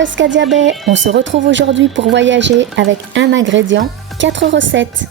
Francesca Diabet. On se retrouve aujourd'hui pour voyager avec un ingrédient, 4 recettes.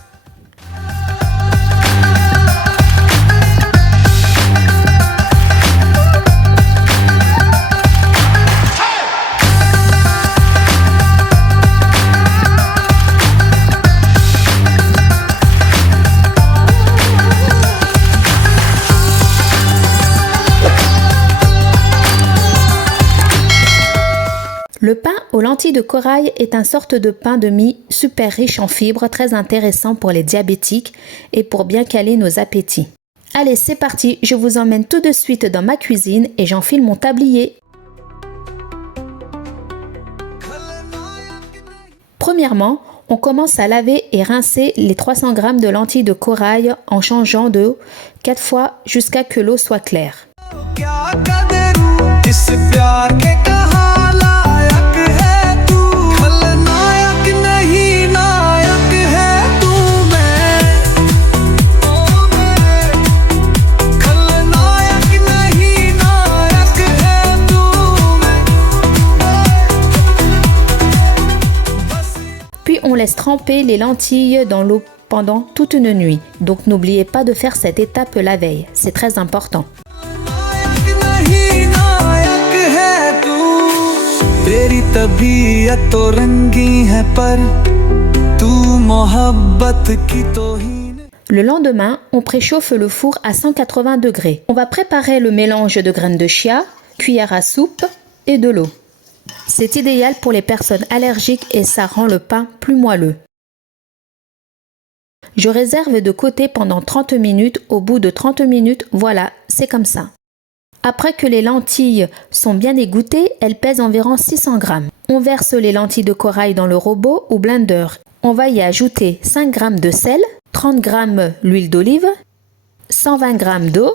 Le pain aux lentilles de corail est une sorte de pain de mie super riche en fibres, très intéressant pour les diabétiques et pour bien caler nos appétits. Allez, c'est parti, je vous emmène tout de suite dans ma cuisine et j'enfile mon tablier. Premièrement, on commence à laver et rincer les 300 g de lentilles de corail en changeant d'eau 4 fois jusqu'à que l'eau soit claire. On laisse tremper les lentilles dans l'eau pendant toute une nuit. Donc n'oubliez pas de faire cette étape la veille, c'est très important. Le lendemain, on préchauffe le four à 180 degrés. On va préparer le mélange de graines de chia, cuillère à soupe et de l'eau. C'est idéal pour les personnes allergiques et ça rend le pain plus moelleux. Je réserve de côté pendant 30 minutes. Au bout de 30 minutes, voilà, c'est comme ça. Après que les lentilles sont bien égouttées, elles pèsent environ 600 g. On verse les lentilles de corail dans le robot ou blender. On va y ajouter 5 g de sel, 30 g l'huile d'olive, 120 g d'eau,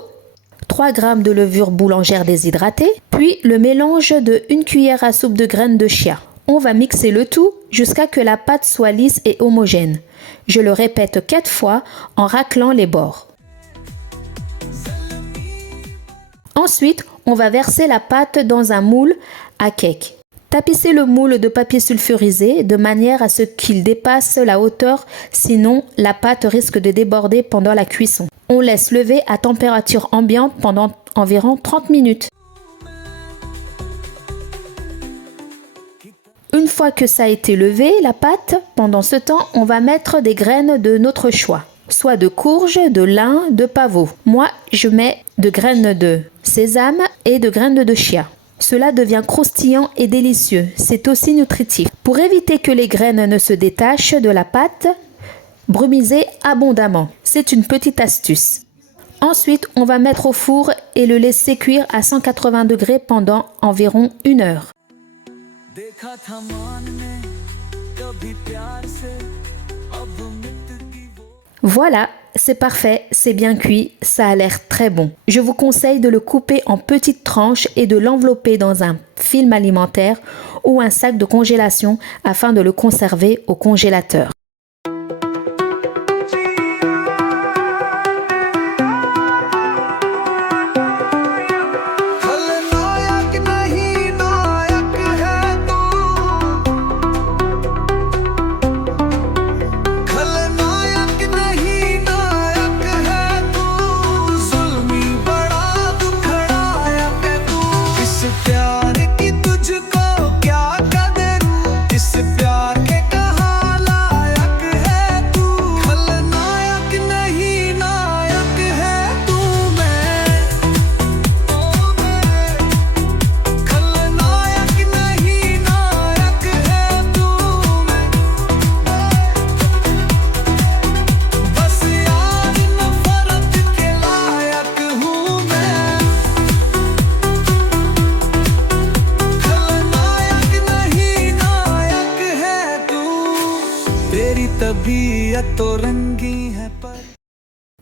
3 g de levure boulangère déshydratée, puis le mélange de 1 cuillère à soupe de graines de chia. On va mixer le tout jusqu'à que la pâte soit lisse et homogène. Je le répète 4 fois en raclant les bords. Ensuite, on va verser la pâte dans un moule à cake. Tapissez le moule de papier sulfurisé de manière à ce qu'il dépasse la hauteur, sinon la pâte risque de déborder pendant la cuisson. On laisse lever à température ambiante pendant environ 30 minutes. Une fois que ça a été levé, la pâte, pendant ce temps, on va mettre des graines de notre choix, soit de courge, de lin, de pavot. Moi, je mets de graines de sésame et de graines de chia. Cela devient croustillant et délicieux. C'est aussi nutritif. Pour éviter que les graines ne se détachent de la pâte, brumisez abondamment. C'est une petite astuce. Ensuite, on va mettre au four et le laisser cuire à 180 degrés pendant environ 1 heure. Voilà, c'est parfait, c'est bien cuit, ça a l'air très bon. Je vous conseille de le couper en petites tranches et de l'envelopper dans un film alimentaire ou un sac de congélation afin de le conserver au congélateur.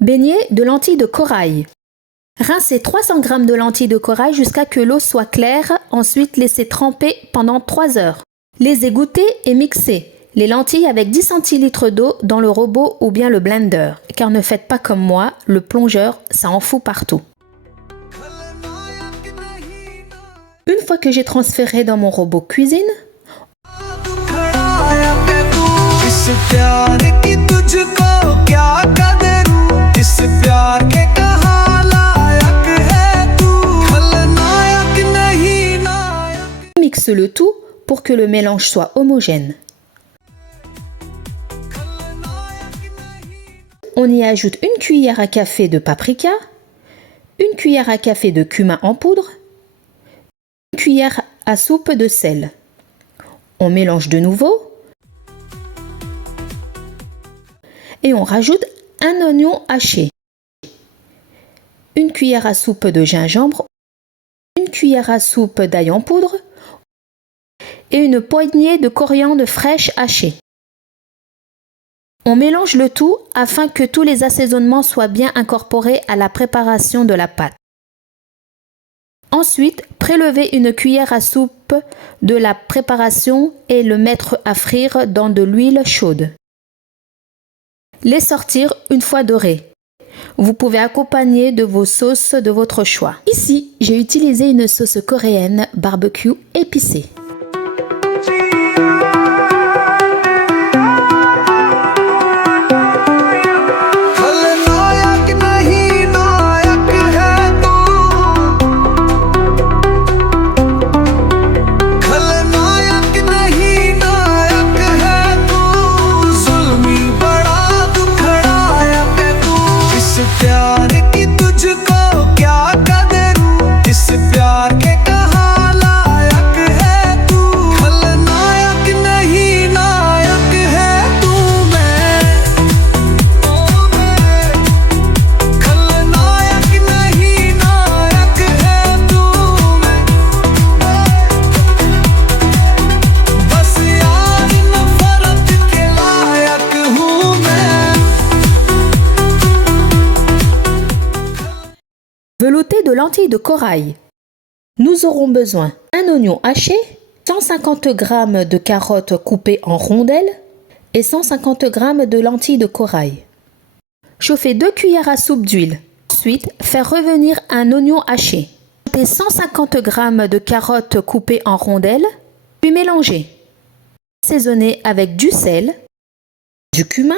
Beignet de lentilles de corail. Rincez 300 g de lentilles de corail jusqu'à que l'eau soit claire, ensuite laissez tremper pendant 3 heures. Les égoutter et mixer les lentilles avec 10 centilitres d'eau dans le robot ou bien le blender, car ne faites pas comme moi, le plongeur, ça en fout partout. Une fois que j'ai transféré dans mon robot cuisine, on mixe le tout pour que le mélange soit homogène. On y ajoute une cuillère à café de paprika, une cuillère à café de cumin en poudre, une cuillère à soupe de sel. On mélange de nouveau et on rajoute un oignon haché, une cuillère à soupe de gingembre, une cuillère à soupe d'ail en poudre et une poignée de coriandre fraîche hachée. On mélange le tout afin que tous les assaisonnements soient bien incorporés à la préparation de la pâte. Ensuite, prélevez une cuillère à soupe de la préparation et le mettre à frire dans de l'huile chaude. Les sortir une fois dorés. Vous pouvez accompagner de vos sauces de votre choix. Ici, j'ai utilisé une sauce coréenne barbecue épicée. Velouté de lentilles de corail. Nous aurons besoin d'un oignon haché, 150 g de carottes coupées en rondelles et 150 g de lentilles de corail. Chauffez 2 cuillères à soupe d'huile. Ensuite, faire revenir un oignon haché. Ajoutez 150 g de carottes coupées en rondelles, puis mélangez. Assaisonnez avec du sel, du cumin.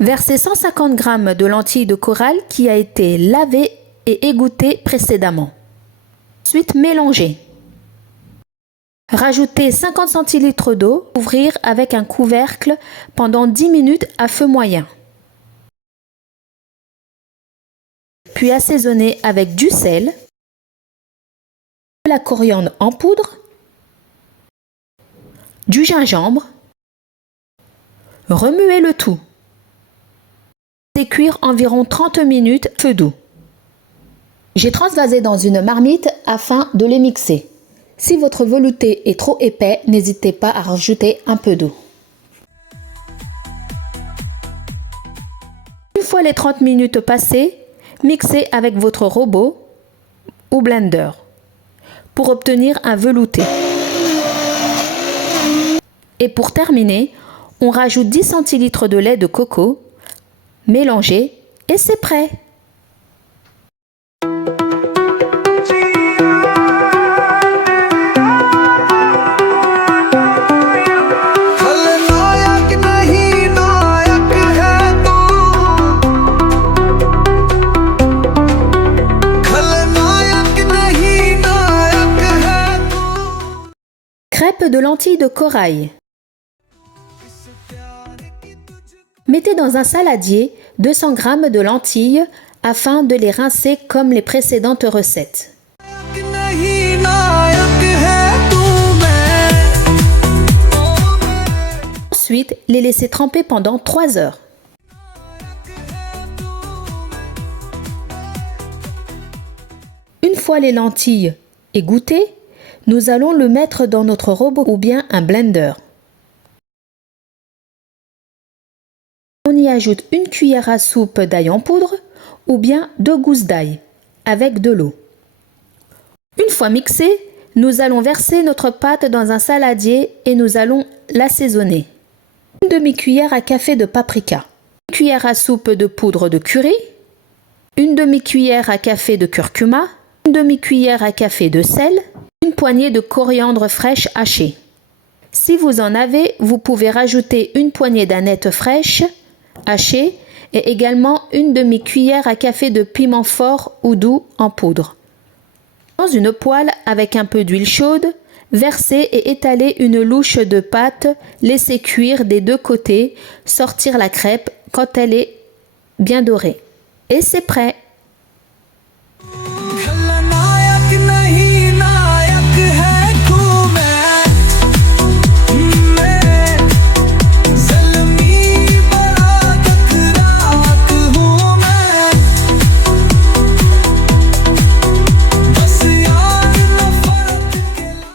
Versez 150 g de lentilles de corail qui a été lavé et égoutté précédemment. Ensuite, mélangez. Rajoutez 50 centilitres d'eau, ouvrir avec un couvercle pendant 10 minutes à feu moyen. Puis assaisonnez avec du sel, de la coriandre en poudre, du gingembre. Remuez le tout. Laissez cuire environ 30 minutes, feu doux. J'ai transvasé dans une marmite afin de les mixer. Si votre velouté est trop épais, n'hésitez pas à rajouter un peu d'eau. Une fois les 30 minutes passées, mixez avec votre robot ou blender pour obtenir un velouté. Et pour terminer, on rajoute 10 centilitres de lait de coco, mélangez et c'est prêt. Crêpes de lentilles de corail. Mettez dans un saladier 200 g de lentilles afin de les rincer comme les précédentes recettes. Ensuite, les laisser tremper pendant 3 heures. Une fois les lentilles égouttées, nous allons le mettre dans notre robot ou bien un blender. On y ajoute une cuillère à soupe d'ail en poudre ou bien 2 gousses d'ail avec de l'eau. Une fois mixé, nous allons verser notre pâte dans un saladier et nous allons l'assaisonner. Une demi-cuillère à café de paprika, une cuillère à soupe de poudre de curry, une demi-cuillère à café de curcuma, une demi-cuillère à café de sel, une poignée de coriandre fraîche hachée. Si vous en avez, vous pouvez rajouter une poignée d'anettes fraîches hachées et également une demi-cuillère à café de piment fort ou doux en poudre. Dans une poêle avec un peu d'huile chaude, versez et étalez une louche de pâte, laissez cuire des deux côtés, sortir la crêpe quand elle est bien dorée. Et c'est prêt!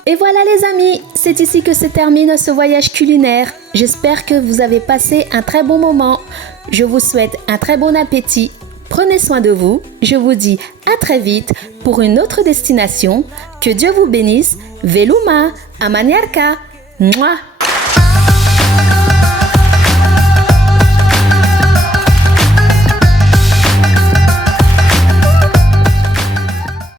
Et voilà les amis, c'est ici que se termine ce voyage culinaire. J'espère que vous avez passé un très bon moment. Je vous souhaite un très bon appétit. Prenez soin de vous. Je vous dis à très vite pour une autre destination. Que Dieu vous bénisse. Veluma, Amaniarka. Mouah.